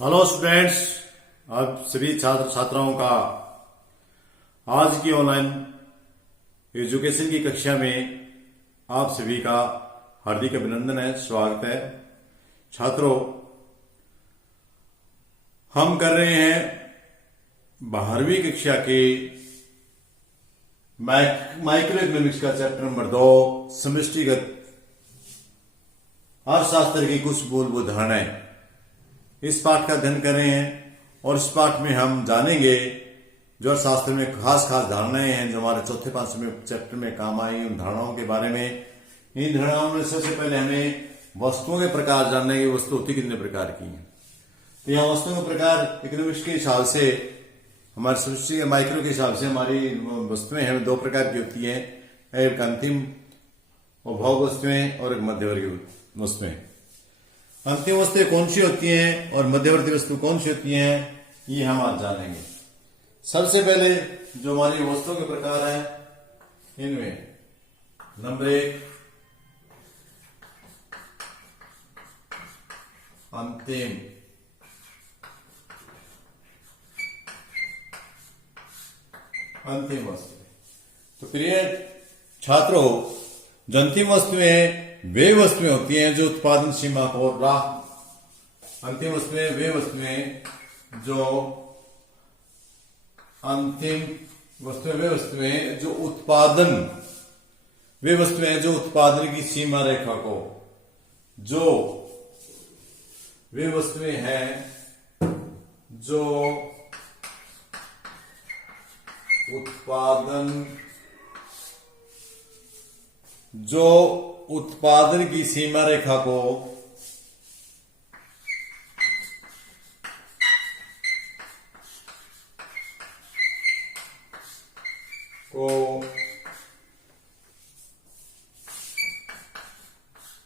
Hello students, आप सभी छात्र छात्राओं का आज की ऑनलाइन एजुकेशन की कक्षा में आप सभी का हार्दिक अभिनंदन है, स्वागत है। छात्रों, हम कर रहे हैं 12वीं कक्षा के माइक्रो इकोनॉमिक्स का चैप्टर नंबर 2 समष्टिगत अर्थशास्त्र की कुछ मूलभूत धारणाएं। इस पाठ का अध्ययन कर रहे हैं और इस पाठ में हम जानेंगे जो अर्थशास्त्र में खास धारणाएं हैं जो हमारे चौथे पांचवें चैप्टर में काम आई, उन धारणाओं के बारे में। इन धारणाओं में सबसे पहले हमें वस्तुओं के प्रकार जानने की, वस्तु होती कितने प्रकार की है। तो यहाँ वस्तुओं के प्रकार इकोनॉमिक्स के हिसाब से, हमारे सृष्टि माइक्रो के हिसाब से हमारी वस्तुएं हैं दो प्रकार की होती है, एक अंतिम उपभोग वस्तुएं और एक मध्यवर्गीय वस्तुएं। अंतिम वस्तुएं कौन सी होती हैं और मध्यवर्ती वस्तु कौन सी होती हैं, ये हम आज जानेंगे। सबसे पहले जो हमारी वस्तुओं के प्रकार हैं, इनमें नंबर 1 अंतिम वस्तु। तो प्रिय छात्रों, जो अंतिम वस्तुएं वे वस्तुएं होती हैं जो उत्पादन सीमा को अंतिम वस्तुएं वे वस्तुएं जो अंतिम वस्तुएं वे वस्तुएं जो उत्पादन वे वस्तुएं जो उत्पादन की सीमा रेखा को जो वे वस्तुएं हैं जो उत्पादन की सीमा रेखा को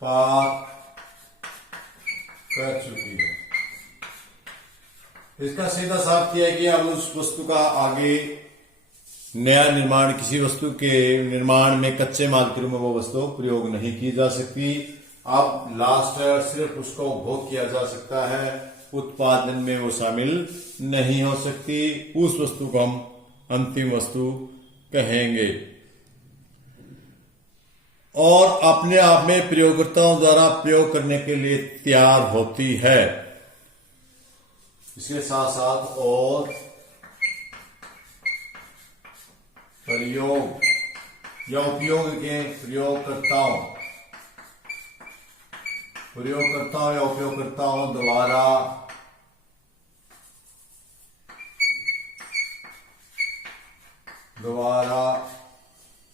पार कर चुकी है। इसका सीधा साफ किया कि अब उस वस्तु का आगे नया निर्माण, किसी वस्तु के निर्माण में कच्चे माल के रूप में वो वस्तु प्रयोग नहीं की जा सकती। अब लास्ट सिर्फ उसका उपभोग किया जा सकता है, उत्पादन में वो शामिल नहीं हो सकती। उस वस्तु को हम अंतिम वस्तु कहेंगे और अपने आप में प्रयोगकर्ताओं द्वारा प्रयोग करने के लिए तैयार होती है। इसके साथ साथ और प्रयोग या उपयोग के प्रयोगकर्ताओं या उपयोगकर्ताओं द्वारा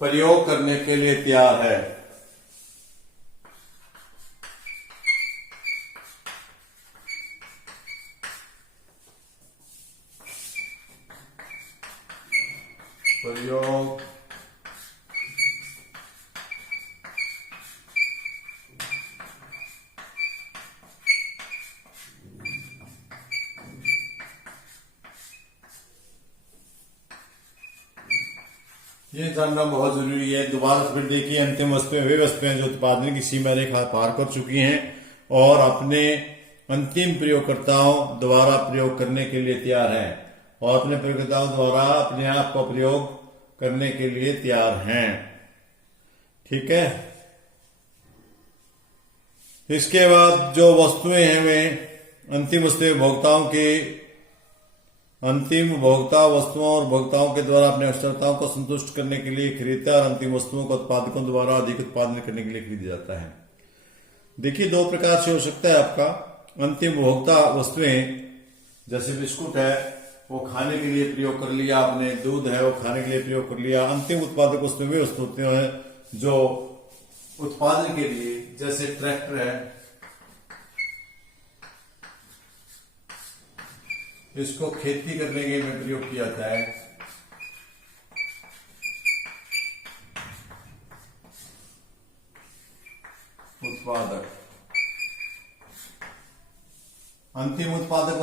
प्रयोग करने के लिए तैयार है। प्रयोग ये जानना बहुत जरूरी है। दोबारा फिर देखिए, अंतिम वस्तुएं वे वस्तुएं जो उत्पादन की सीमा रेखा पार कर चुकी हैं और अपने अंतिम प्रयोगकर्ताओं द्वारा प्रयोग करने के लिए तैयार हैं और अपने प्रयोगकर्ताओं द्वारा अपने आप को प्रयोग करने के लिए तैयार हैं। ठीक है। इसके बाद जो वस्तुएं हैं वे अंतिम वस्तुएं अंतिम उपभोक्ता वस्तुओं और उपभोक्ताओं के द्वारा अपने आवश्यकताओं को संतुष्ट करने के लिए खरीदता है और अंतिम वस्तुओं को उत्पादकों द्वारा अधिक उत्पादन करने के लिए खरीदा जाता है। देखिए, दो प्रकार से हो सकता है आपका। अंतिम उपभोक्ता वस्तुएं जैसे बिस्कुट है वो खाने के लिए प्रयोग कर लिया आपने, दूध है वो खाने के लिए प्रयोग कर लिया। अंतिम उत्पादक वस्तुएं वे वस्तु होते हैं जो उत्पादन के लिए, जैसे ट्रैक्टर है, इसको खेती करने के में प्रयोग किया जाता है। उत्पादक अंतिम उत्पादक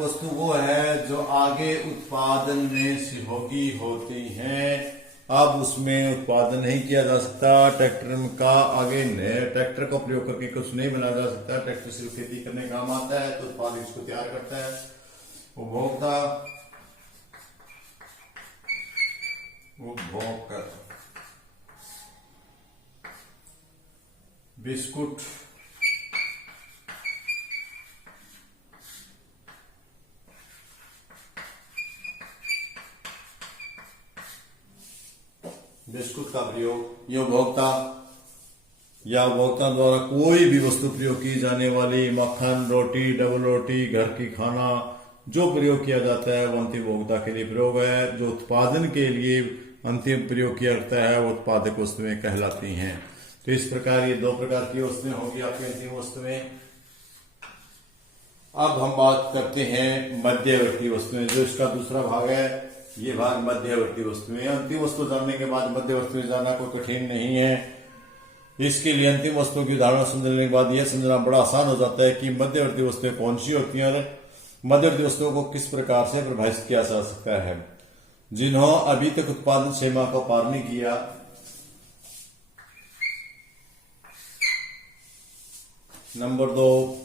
वस्तु वो है जो आगे उत्पादन में सहयोगी होती हैं अब उसमें उत्पादन नहीं किया जा सकता। ट्रैक्टर का आगे नए ट्रैक्टर का प्रयोग करके कुछ नहीं बनाया जा सकता। ट्रैक्टर सिर्फ खेती करने का काम आता है, तो उत्पाद इसको तैयार करता है। उपभोक्ता उपभोग कर बिस्कुट का प्रयोग, ये उपभोक्ता या उपभोक्ता द्वारा कोई भी वस्तु प्रयोग की जाने वाली, मक्खन, रोटी, डबल रोटी, घर की खाना जो प्रयोग किया जाता है वो अंतिम उपभोक्ता के लिए प्रयोग है। जो उत्पादन के लिए अंतिम प्रयोग किया जाता है वो उत्पादक वस्तुएं कहलाती हैं। तो इस प्रकार ये दो प्रकार की वस्तुएं होगी आपकी अंतिम वस्तुएं। अब हम बात करते हैं मध्यवर्ती वस्तुएं, जो इसका दूसरा भाग है। ये भाग मध्यवर्ती वस्तुएं। अंतिम वस्तु जानने के बाद मध्यवर्ती जानना कोई कठिन नहीं है। इसके लिए अंतिम वस्तुओं की उदाहरण समझने के बाद यह समझना बड़ा आसान हो जाता है कि मध्यवर्ती वस्तुएं कौन सी होती हैं और मध्यवर्ती वस्तुओं को किस प्रकार से परिभाषित किया जा सकता है। जिन्हों अभी तक उत्पादन सीमा को पार नहीं किया, नंबर 2,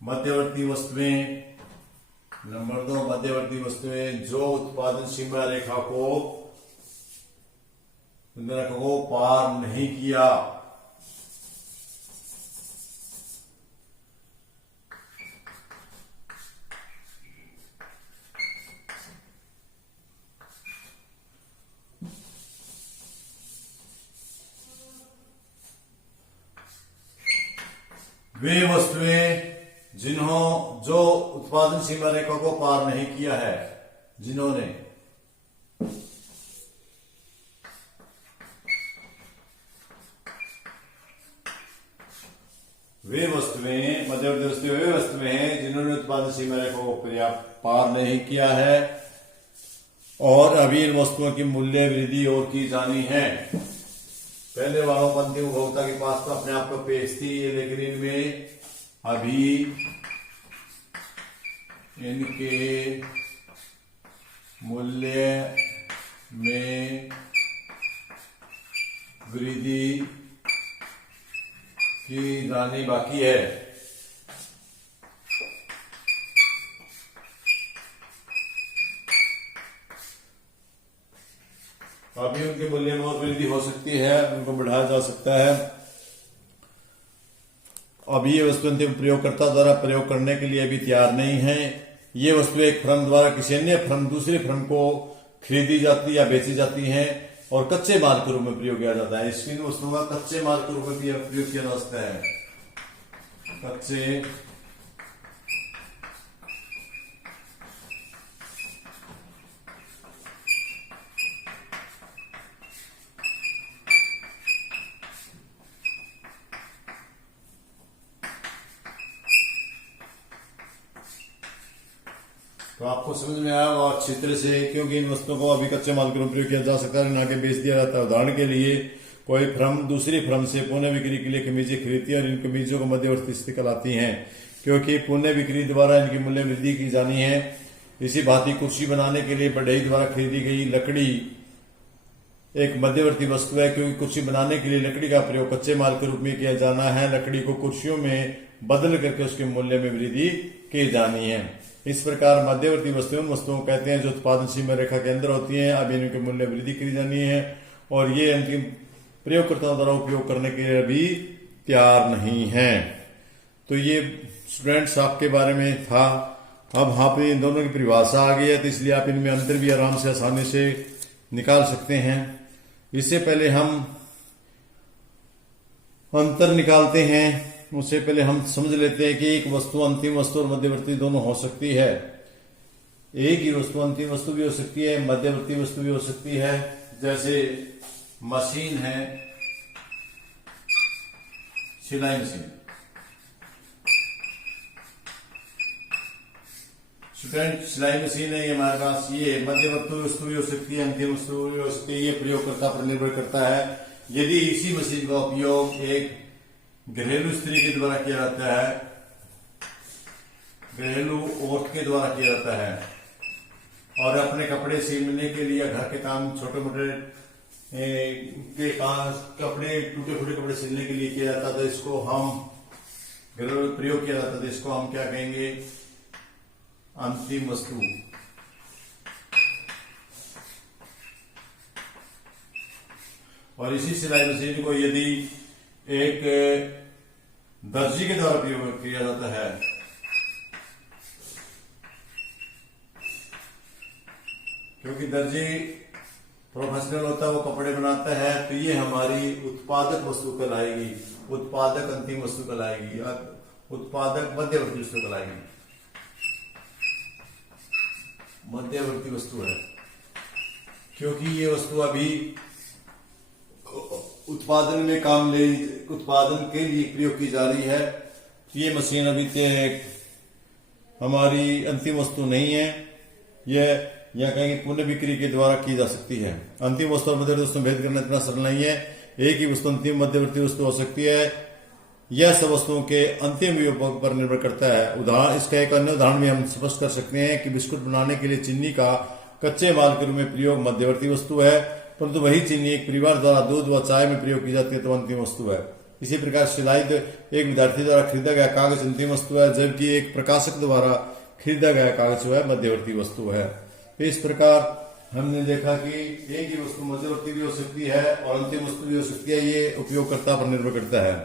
मध्यवर्ती वस्तुएं। नंबर 2, मध्यवर्ती वस्तुएं जो उत्पादन सीमा रेखा को पार नहीं किया। वे वस्तुएं जो उत्पादन सीमा रेखा को पार नहीं किया है, जिन्होंने मध्यवर्ती वस्तुएं वे वस्तुएं हैं जिन्होंने उत्पादन सीमा रेखा को पार नहीं किया है और अभी इन वस्तुओं की मूल्य वृद्धि और की जानी है। पहले वालों पंक्ति उपभोक्ता के पास तो अपने आप को पेश थी, लेकिन इनमें अभी इनके मूल्य में वृद्धि की जानी बाकी है। अभी उनके मूल्य में और वृद्धि हो सकती है, उनको बढ़ाया जा सकता है। अभी ये वस्तु अंतिम प्रयोगकर्ता द्वारा प्रयोग करने के लिए अभी तैयार नहीं है। ये वस्तु एक फर्म द्वारा किसी अन्य फर्म दूसरी फर्म को खरीदी जाती या बेची जाती है और कच्चे माल के रूप में प्रयोग किया जाता है। इसकी वस्तुओं का कच्चे माल के रूप में प्रयोग किया जा सकता है। कच्चे तो आपको समझ में आया होगा अच्छी तरह से, क्योंकि इन वस्तुओं को अभी कच्चे माल के रूप में प्रयोग किया जा सकता है, ना कि बेच दिया जाता है। उदाहरण के लिए कोई फर्म दूसरी फर्म से पुनः बिक्री के लिए कमीजें खरीदती है और इन कमीजों को मध्यवर्ती स्थिति कहलाती हैं, क्योंकि पुनः बिक्री द्वारा इनकी मूल्य वृद्धि की जानी है। इसी भांति कुर्सी बनाने के लिए बढ़ई द्वारा खरीदी गई लकड़ी एक मध्यवर्ती वस्तु है, क्योंकि कुर्सी बनाने के लिए लकड़ी का प्रयोग कच्चे माल के रूप में किया जाना है। लकड़ी को कुर्सियों में बदल करके उसके मूल्य में वृद्धि की जानी है। इस प्रकार मध्यवर्ती वस्तुएं उन वस्तुओं को कहते हैं जो उत्पादन सीमा रेखा के अंदर होती हैं, अब इनके मूल्य वृद्धि की जानी है और ये अंतिम प्रयोगकर्ताओं द्वारा उपयोग करने के लिए अभी तैयार नहीं है। तो ये स्टूडेंट्स आपके बारे में था। अब यहाँ पे इन दोनों की परिभाषा आ गई है, तो इसलिए आप इनमें अंतर भी आराम से आसानी से निकाल सकते हैं। इससे पहले हम अंतर निकालते हैं, उससे पहले हम समझ लेते हैं कि एक वस्तु अंतिम वस्तु और मध्यवर्ती दोनों हो सकती है। एक ही वस्तु अंतिम वस्तु भी हो सकती है, मध्यवर्ती वस्तु भी हो सकती है। जैसे मशीन है, सिलाई मशीन। स्टूडेंट सिलाई मशीन है ये हमारे पास, ये मध्यवर्ती वस्तु भी हो सकती है, अंतिम वस्तु भी हो सकती है, ये प्रयोगकर्ता पर निर्भर करता है। यदि इसी मशीन का उपयोग एक घरेलू स्त्री के द्वारा किया जाता है, घरेलू औरत के द्वारा किया जाता है, और अपने कपड़े सिलने के लिए, घर के काम, छोटे मोटे के काम, कपड़े, टूटे फूटे कपड़े सिलने के लिए किया जाता था, इसको हम घरेलू प्रयोग किया जाता था, इसको हम क्या कहेंगे, अंतिम वस्तु। और इसी सिलाई मशीन को यदि एक दर्जी के द्वारा प्रयोग किया जाता है, क्योंकि दर्जी प्रोफेशनल होता है, वो कपड़े बनाता है, तो ये हमारी उत्पादक वस्तु कहलाएगी, उत्पादक अंतिम वस्तु कहलाएगी, या उत्पादक मध्यवर्ती वस्तु कहलाएगी, मध्यवर्ती वस्तु है, क्योंकि ये वस्तु अभी उत्पादन में काम ले, उत्पादन के लिए प्रयोग की जा रही है। ये मशीन अभी हमारी अंतिम वस्तु नहीं है, यह या कहेंगे पुण्य बिक्री के द्वारा की जा सकती है। अंतिम वस्तु और मध्यवर्ती वस्तु भेद करना इतना सरल नहीं है। एक ही वस्तु अंतिम मध्यवर्ती वस्तु हो सकती है, यह सब वस्तुओं के अंतिम उपयोग पर निर्भर करता है। उदाहरण, इसका एक अन्य उदाहरण भी हम स्पष्ट कर सकते हैं कि बिस्कुट बनाने के लिए चीनी का कच्चे माल के रूप में प्रयोग मध्यवर्ती वस्तु है, परंतु वही चीनी एक परिवार द्वारा दूध व चाय में प्रयोग की जाती है तो अंतिम वस्तु है। इसी प्रकार सिलाई एक विद्यार्थी द्वारा खरीदा गया कागज अंतिम वस्तु है, जबकि एक प्रकाशक द्वारा खरीदा गया कागज जो है मध्यवर्ती वस्तु है। तो इस प्रकार हमने देखा कि एक ही वस्तु मध्यवर्ती भी हो सकती है और अंतिम वस्तु भी हो सकती है, ये उपयोगकर्ता पर निर्भर करता है।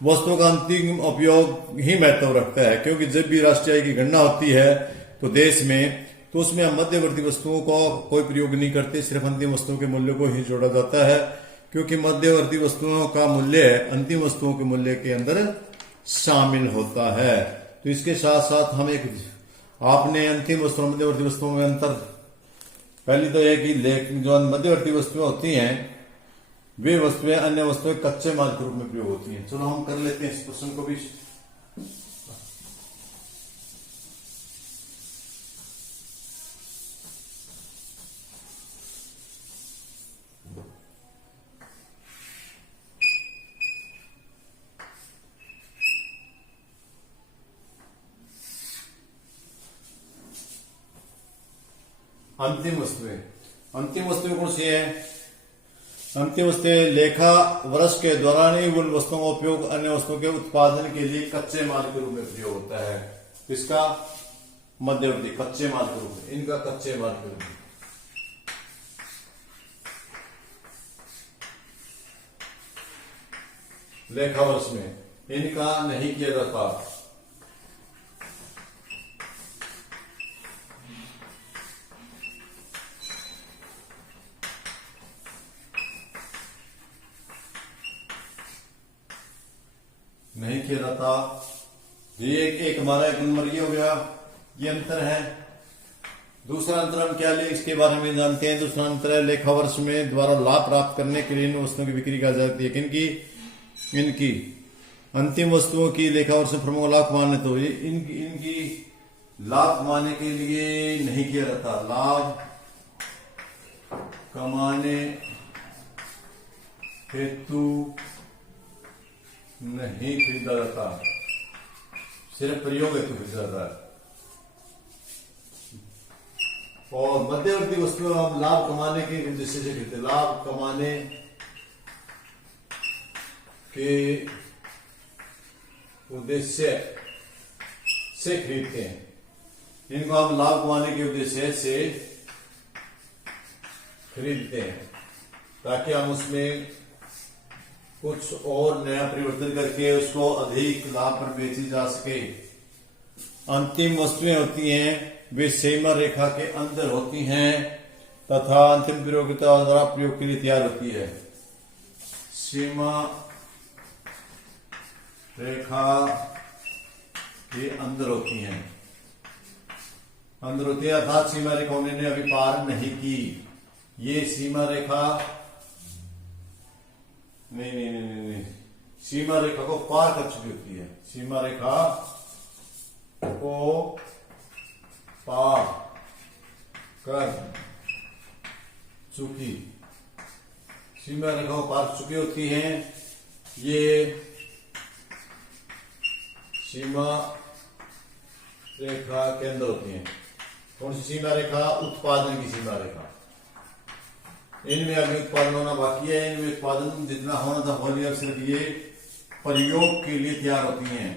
वस्तुओं का अंतिम उपयोग ही महत्व रखता है, क्योंकि जब भी राष्ट्रीय आय की गणना होती है तो देश में, तो उसमें हम मध्यवर्ती वस्तुओं को कोई प्रयोग नहीं करते, सिर्फ अंतिम वस्तुओं के मूल्य को ही जोड़ा जाता है, क्योंकि मध्यवर्ती वस्तुओं का मूल्य अंतिम वस्तुओं के मूल्य के अंदर शामिल होता है। तो इसके साथ साथ हम आपने अंतिम वस्तु और मध्यवर्ती वस्तुओं में अंतर, पहली तो यह कि जो मध्यवर्ती वस्तुएं होती हैं वे वस्तुएं अन्य वस्तुएं कच्चे माल के रूप में प्रयोग होती हैं। चलो हम कर लेते हैं इस प्रश्न को भी। अंतिम वस्तुएं कौन सी है? अंतिम वस्तुएं लेखा वर्ष के दौरान ही उन वस्तुओं का उपयोग अन्य वस्तुओं के उत्पादन के लिए कच्चे माल के रूप में प्रयोग होता है। इसका मध्यवर्ती कच्चे माल के रूप में, इनका कच्चे माल के रूप में। लेखा वर्ष में इनका नहीं किया जाता। नहीं किया जाता। ये एक हमारा एक नंबर ये हो गया, ये अंतर है। दूसरा अंतर हम क्या ले इसके बारे में जानते हैं। दूसरा अंतर है लेखा वर्ष में द्वारा लाभ प्राप्त करने के लिए इन वस्तुओं की बिक्री की जाती है। किनकी? इनकी अंतिम वस्तुओं की लेखा वर्ष में प्रमुख लाभ कमाने, तो इनकी लाभ कमाने के लिए नहीं किया जाता। लाभ कमाने हेतु नहीं खरीदा जाता, सिर्फ प्रयोग हेतु खरीदा जाता है। और मध्यवर्ती वस्तुएं हम लाभ कमाने के उद्देश्य से खरीदते, लाभ कमाने के उद्देश्य से खरीदते हैं। इनको हम लाभ कमाने के उद्देश्य से खरीदते हैं ताकि हम उसमें कुछ और नया परिवर्तन करके उसको अधिक लाभ पर बेची जा सके। अंतिम वस्तुएं होती हैं वे सीमा रेखा के अंदर होती हैं तथा अंतिम प्रयोगकर्ता द्वारा प्रयोग के लिए तैयार होती है। सीमा रेखा के अंदर होती हैं, अंदर होती है अर्थात सीमा रेखा उन्होंने अभी पार नहीं की। ये सीमा रेखा नहीं, सीमा रेखा को पार कर चुकी होती है। सीमा रेखा को पार कर चुकी। सीमा रेखाओं पार चुकी होती हैं। ये सीमा रेखा केंद्र होती हैं। कौन सी सीमा रेखा? उत्पादन की सीमा रेखा। इनमें अभी उत्पादन होना बाकी है। इनमें उत्पादन जितना होना था हो लिया, सिर्फ ये प्रयोग के लिए तैयार होती हैं,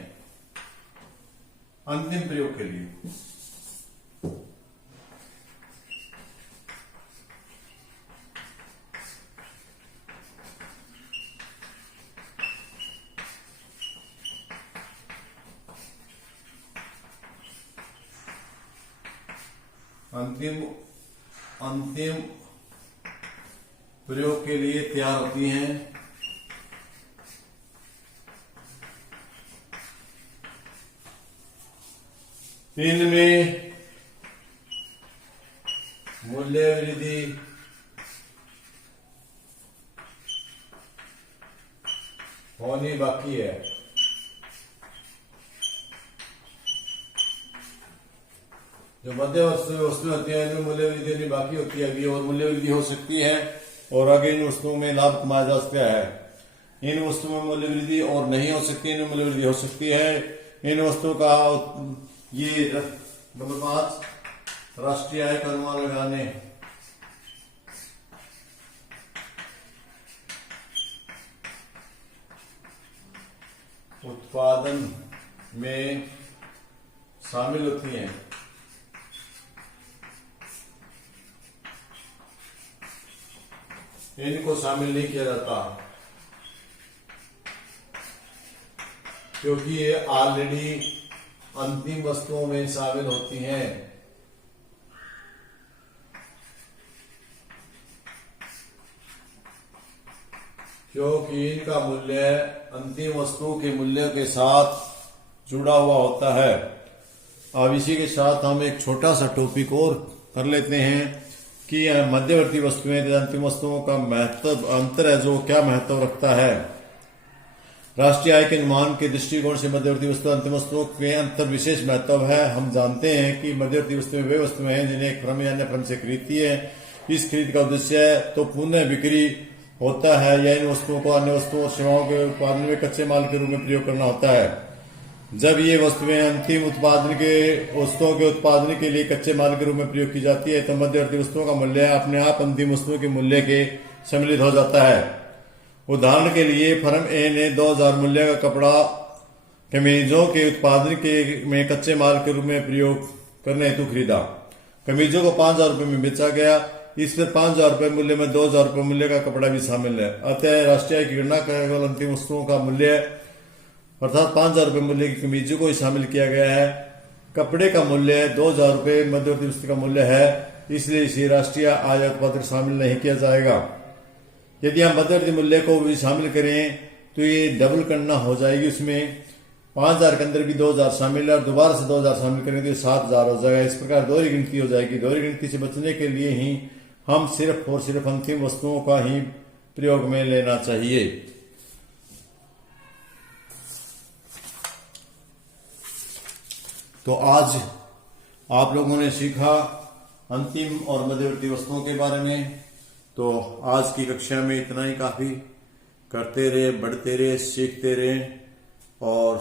अंतिम प्रयोग के लिए। अंतिम प्रयोग के लिए तैयार होती हैं। इनमें मूल्य वृद्धि होनी बाकी है। जो मध्य वस्तुएं होती है, इनमें मूल्य वृद्धि होनी बाकी होती है अभी, और मूल्य वृद्धि हो सकती है और आगे इन वस्तुओं में लाभ कमाया जा सकता है। इन वस्तुओं में मूल्य वृद्धि और नहीं हो सकती, इनमें मूल्य वृद्धि हो सकती है। इन वस्तुओं का ये नंबर 5, राष्ट्रीय आय का अनुमान लगाने। उत्पादन में शामिल होती हैं। इनको शामिल नहीं किया जाता क्योंकि ये ऑलरेडी अंतिम वस्तुओं में शामिल होती हैं। क्योंकि इनका मूल्य अंतिम वस्तुओं के मूल्य के साथ जुड़ा हुआ होता है। अब इसी के साथ हम एक छोटा सा टॉपिक और कर लेते हैं कि मध्यवर्ती वस्तुएं तथा अंतिम वस्तुओं का महत्व, अंतर है जो क्या महत्व रखता है। राष्ट्रीय आय के अनुमान के दृष्टिकोण से मध्यवर्ती वस्तु अंतिम वस्तुओं के अंतर विशेष महत्व है। हम जानते हैं कि मध्यवर्ती वस्तुएं वे वस्तुएं हैं जिन्हें एक फर्म या अन्य फर्म से खरीदती है। इस खरीद का उद्देश्य तो पुनः बिक्री होता है या इन वस्तुओं को अन्य वस्तुओं और सेवाओं के उत्पादन में कच्चे माल के रूप में प्रयोग करना होता है। जब ये वस्तुएं अंतिम वस्तुओं के उत्पादन के लिए कच्चे माल के रूप में प्रयोग की जाती है तो मध्यवर्ती वस्तुओं का मूल्य अपने आप अंतिम वस्तुओं के मूल्य के सम्मिलित हो जाता है। उदाहरण के लिए फर्म ए ने 2000 मूल्य का कपड़ा कमीजों के उत्पादन में कच्चे माल के रूप में प्रयोग करने हेतु खरीदा। कमीजों को 5000 रुपए में बेचा गया। इसमें 5000 रुपए मूल्य में 2000 रुपए मूल्य का कपड़ा भी शामिल है। अतः राष्ट्रीय आय की गणना केवल अंतिम वस्तुओं का मूल्य अर्थात 5000 रुपए मूल्य की कमीजों को ही शामिल किया गया है। कपड़े का मूल्य 2000 रुपए मध्यवर्ती वस्तु का मूल्य है, इसलिए इसे राष्ट्रीय आय उत्पादन शामिल नहीं किया जाएगा। यदि हम मध्यवर्ती मूल्य को भी शामिल करें तो ये डबल करना हो जाएगी। उसमें 5000 के अंदर भी 2000 शामिल है और दोबारा से 2000 शामिल करेंगे तो 7000 हो जाएगा। इस प्रकार दोहरी गिनती हो जाएगी। दोहरी गिनती से बचने के लिए ही हम सिर्फ और सिर्फ अंतिम वस्तुओं का ही प्रयोग में लेना चाहिए। तो आज आप लोगों ने सीखा अंतिम और मध्यवर्ती वस्तुओं के बारे में। तो आज की कक्षा में इतना ही काफी। करते रहे, बढ़ते रहे, सीखते रहे और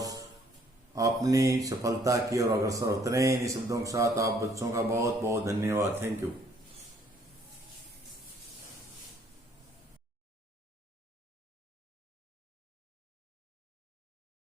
अपनी सफलता की ओर अग्रसर होते रहे। इन शब्दों के साथ आप बच्चों का बहुत बहुत धन्यवाद। Thank you.